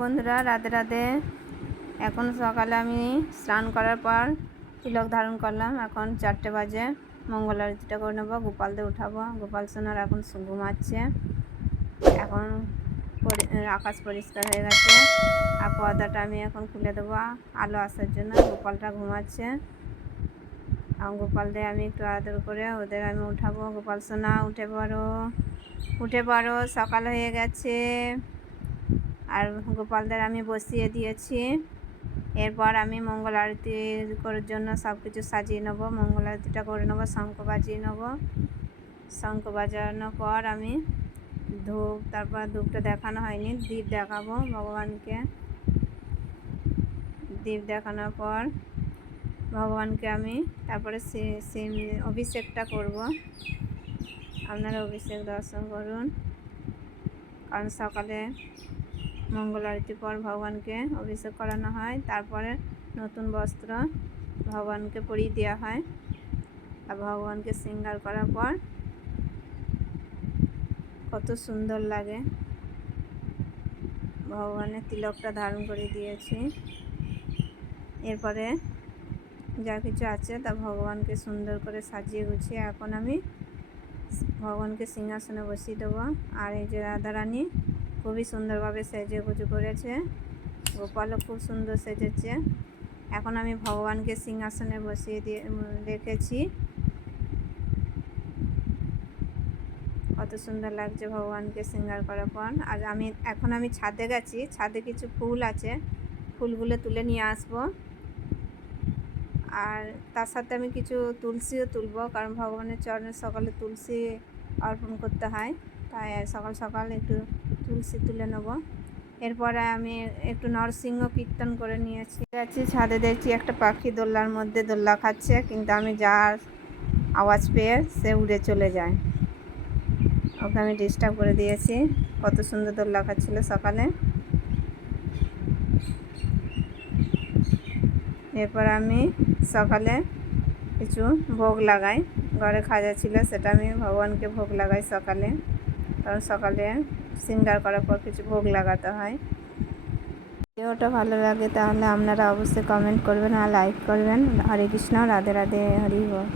বন্ধুরা, রাধে রাধে। এখন সকালে আমি স্নান করার পর তিলক ধারণ করলাম। এখন 4টে বাজে। মঙ্গল আরতিটা করে নেবো, গোপালদের উঠাবো। গোপাল সোনার এখন ঘুমাচ্ছে। এখন আকাশ পরিষ্কার হয়ে গেছে। আর পর্দাটা আমি এখন খুলে দেবো আলো আসার জন্য। গোপালটা ঘুমাচ্ছে। গোপালদের আমি একটু আদর করে ওদের আমি উঠাবো। গোপাল সোনা উঠে পড়ো, উঠে পড়ো, সকাল হয়ে গেছে। আর গোপালদের আমি বসিয়ে দিয়েছি। এরপর আমি মঙ্গল আরতি করার জন্য সব কিছু সাজিয়ে নেব। মঙ্গল আরতিটা করে নেবো, শঙ্খ বাজিয়ে নেব। শঙ্খ বাজানোর পর আমি তারপর ধূপটা দেখানো হয়নি, দীপ দেখাবো ভগবানকে। দীপ দেখানোর পর ভগবানকে আমি তারপরে অভিষেকটা করব। আপনারা অভিষেক দর্শন করুন, কারণ সকালে মঙ্গল আরতির পর ভগবানকে অভিষেক করানো হয়। তারপরে নতুন বস্ত্র ভগবানকে পরিয়ে দেওয়া হয়। আর ভগবানকে শৃঙ্গার করার পর কত সুন্দর লাগে। ভগবানের তিলকটা ধারণ করে দিয়েছি। এরপরে যা কিছু আছে তা ভগবানকে সুন্দর করে সাজিয়ে গুছিয়ে এখন আমি ভগবানকে সিংহাসনে বসিয়ে দেবো। আর এই যে রাধারানী খুবই সুন্দরভাবে সেজে গুজু করেছে। গোপালও খুব সুন্দর সেজেছে। এখন আমি ভগবানকে সিংহাসনে বসিয়ে দিয়ে রেখেছি। কত সুন্দর লাগছে ভগবানকে শৃঙ্গার করার পর। আর এখন আমি ছাদে গেছি। ছাদে কিছু ফুল আছে, ফুলগুলো তুলে নিয়ে আসবো। আর তার সাথে আমি কিছু তুলসীও তুলবো, কারণ ভগবানের চরণে সকালে তুলসী অর্পণ করতে হয়। তাই সকাল সকাল একটু তুলসী তুলে নেব। এরপরে আমি একটু নরসিংহ কীর্তন করে নিয়েছি। ছাদে দেখছি একটা পাখি দোল্লার মধ্যে দোল্লা খাচ্ছে, কিন্তু আমি যার আওয়াজ পেয়ে সে উড়ে চলে যায়। ওকে আমি ডিস্টার্ব করে দিয়েছি। কত সুন্দর দোল্লা খাচ্ছিল সকালে। এরপর আমি সকালে কিছু ভোগ লাগাই। ঘরে খাজা ছিল, সেটা আমি ভগবানকে ভোগ লাগাই সকালে, কারণ সকালে শৃঙ্গার করার পর কিছু ভোগ লাগাতে হয়। ভিডিওটা ভালো লাগে তাহলে আপনারা অবশ্যই কমেন্ট করবেন আর লাইক করবেন। হরে কৃষ্ণ, রাধে রাধে, হরি বল।